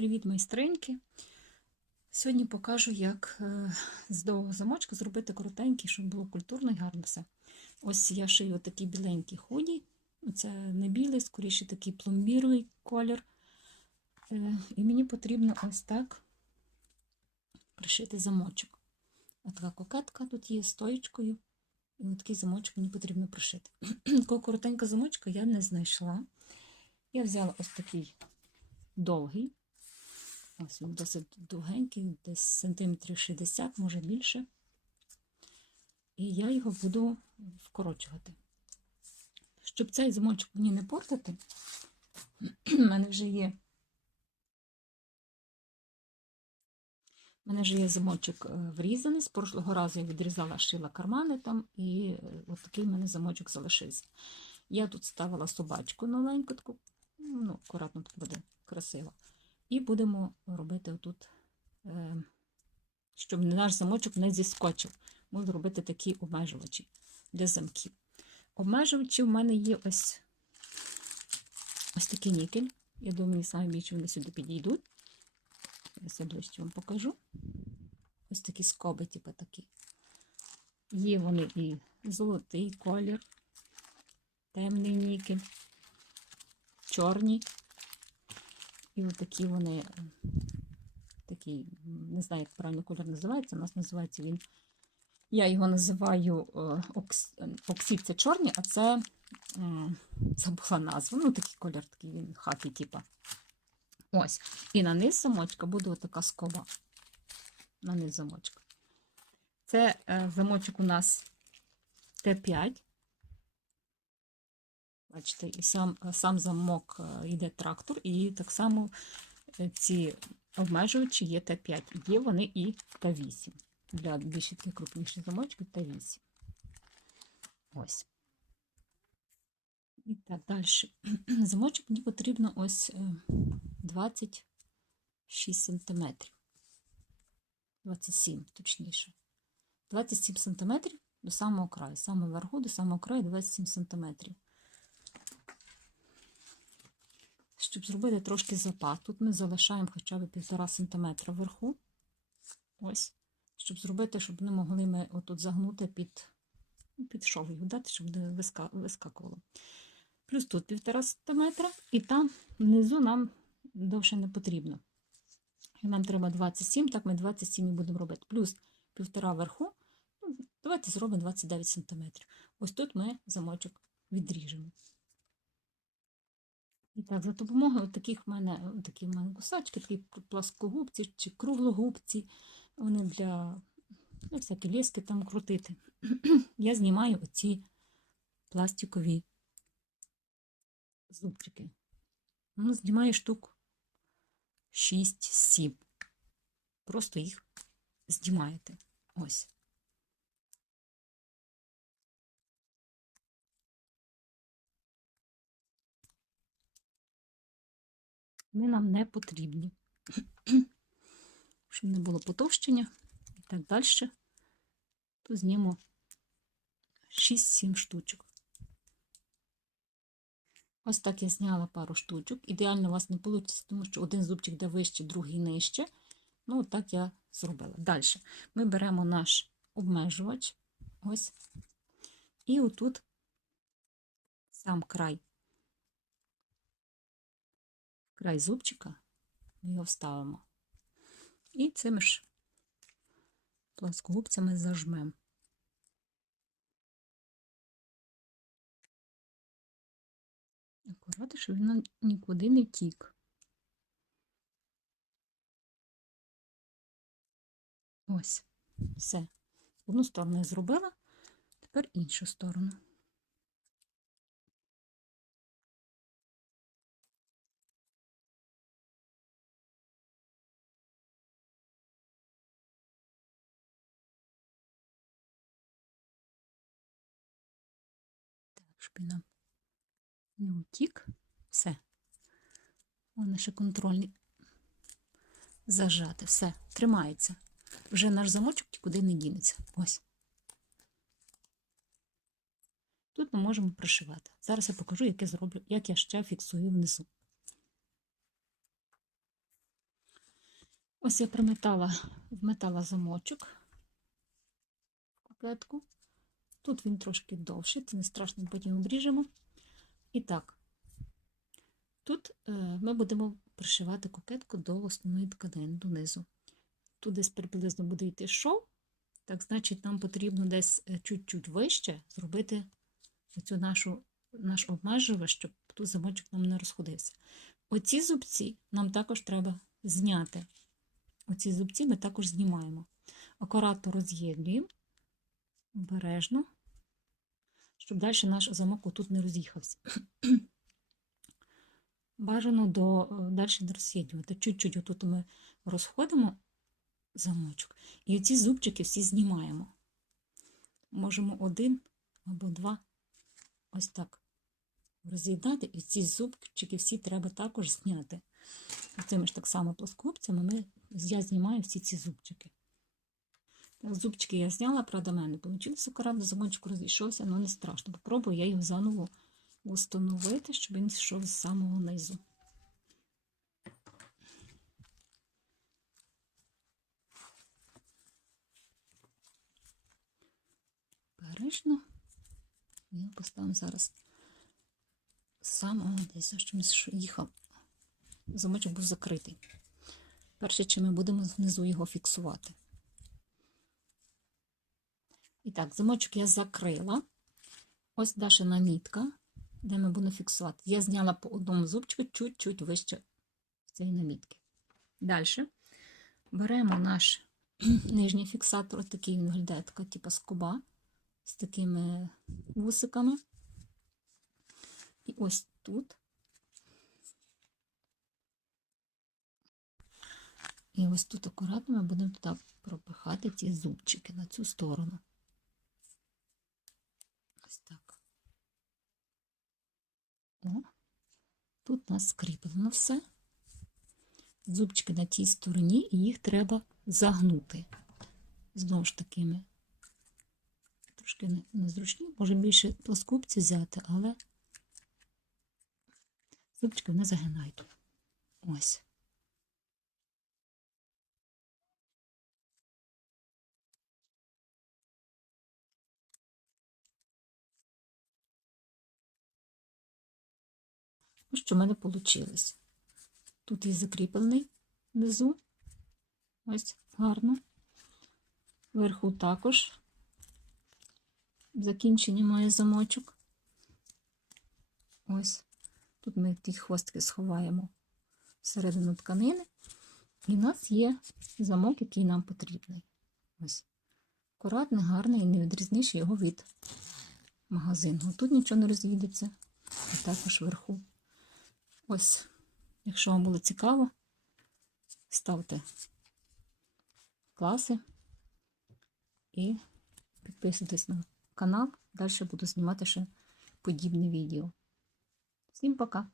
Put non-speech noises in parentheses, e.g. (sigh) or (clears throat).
Привіт, майстриньки! Сьогодні покажу, як е, з довгого замочка зробити коротенький, щоб було культурно і гарно все. Ось я шию такий біленький худі. Це не білий, скоріше такий пломбіровий колір. Е, І мені потрібно ось так пришити замочок. Ось така кокетка тут є з стоєчкою. І такий замочок мені потрібно пришити. (clears throat) Такого коротенького замочка я не знайшла. Я взяла ось такий довгий. Ось він досить довгенький, десь сантиметрів 60, може більше. І я його буду вкорочувати. Щоб цей замочок мені не портити, (clears throat) в мене вже є. У мене вже є замочок врізаний. З прошлого разу я відрізала, шила кармани там, і от такий в мене замочок залишився. Я тут ставила собачку новеньку, таку, ну, акуратно так буде красиво. І будемо робити отут, е, щоб наш замочок не зіскочив. Буду робити такі обмежувачі для замків. Обмежувачі в мене є ось ось такий нікель. Я думаю, саме більше вони сюди підійдуть. Я ближче вам покажу. Ось такі скоби, типу такі. Є вони і золотий колір, темний нікель, чорні. І отакі вони, такий, не знаю, як правильно колір називається. У нас називається він. Я його називаю окс, оксид це чорні, а це забула назву. Ну, такий колір, такий він хакі, типа. Ось. І на низ замочка буде отака скоба. На низ замочка. Це замочок у нас Т5. Бачите, і сам сам замок йде трактор, і так само ці обмежувачі є Т5. Є вони і Т8. Для більш таких крупніших замочків Т8. Ось. І так, далі. (clears throat) Замочок мені потрібно ось 26 см. 27, точніше. 27 см до самого краю. Самого верху до самого краю 27 см. Щоб зробити трошки запас, тут ми залишаємо хоча б 1,5 см вверху. Ось. Щоб зробити, щоб не могли ми отут загнути під ну, під шов дати, щоб не вискакувало. Плюс тут 1,5 см, і там внизу нам довше не потрібно. Нам треба 27, так ми 27 і будемо робити. Плюс 1,5 вверху. Ну, Давайте зробимо 29 см. Ось тут ми замочок відріжемо. І так, за допомогою таких в мене такі в мене кусачки, такі пласкогубці чи круглогубці, вони для ну, всякі ліски там крутити. (clears throat) Я знімаю оці пластикові зубчики. Ну, Знімаю штук 6-7. Просто їх знімаєте. Ось. Вони нам не потрібні. Щоб не було потовщення і так далі, то знімемо 6-7 штучок. Ось так я зняла пару штучок. Ідеально у вас не вийде, тому що один зубчик де вище, другий нижче. Ну, так я зробила. Далі ми беремо наш обмежувач. Ось. І отут сам край край зубчика, ми його вставимо. І цими ж плоскогубцями зажмемо. Акуратно, щоб він нікуди не тік. Ось, все. Одну сторону я зробила, тепер іншу сторону. Нам не утік. Все. Вони ще контрольний. Зажати. Все, тримається. Вже наш замочок нікуди не дінеться. Ось. Тут ми можемо пришивати. Зараз я покажу, як я зроблю, як я ще фіксую внизу. Ось я приметала, вметала замочок в котлетку. Тут він трошки довший, це не страшно, потім обріжемо. І так, тут е, ми будемо пришивати кокетку до основної тканини, донизу. Тут десь приблизно буде йти шов, так значить, нам потрібно десь е, чуть-чуть вище зробити цю нашу, наш обмежувач, щоб тут замочок нам не розходився. Оці зубці нам також треба зняти. Оці зубці ми також знімаємо. Акуратно роз'єднуємо, обережно, щоб далі наш замок тут не роз'їхався. (clears throat) Бажано до е, далі не роз'єднувати. Чуть-чуть отут ми розходимо замочок. І оці зубчики всі знімаємо. Можемо один або два ось так роз'єднати, і ці зубчики всі треба також зняти. Цими ж так само плоскопцями ми, я знімаю всі ці зубчики. Зубчики я зняла, правда, мене вийшло акуратно, замочок розійшовся, але не страшно. Попробую я його заново установити, щоб він йшов з самого низу. Бережно. Я поставимо зараз з самого низу, щоб він їхав. Замочок був закритий. Перше, чи ми будемо внизу його фіксувати. І так, замочок я закрила. Ось наша намітка, де ми будемо фіксувати. Я зняла по одному зубчику чуть-чуть вище цієї намітки. Далі беремо наш (clears throat) нижній фіксатор, такий він виглядає, така типу скоба з такими вусиками. І ось тут. І ось тут акуратно ми будемо туди пропихати ці зубчики на цю сторону. Ось так. О, тут у нас скріплено все. Зубчики на тій стороні, і їх треба загнути. Знову ж такими. Трошки незручні, може більше плоскопці взяти, але зубчики не загинають. Ось. Ось що в мене вийшло. Тут є закріплений внизу. Ось гарно. Вверху також. Закінчення має замочок. Ось. Тут ми ті хвостики сховаємо всередину тканини. І в нас є замок, який нам потрібний. Ось. Акуратний, гарний і не відрізниш його від магазину. Тут нічого не роз'їдеться. І також вверху. Ось, якщо вам було цікаво, ставте класи і підписуйтесь на канал. Далі буду знімати ще подібне відео. Всім пока!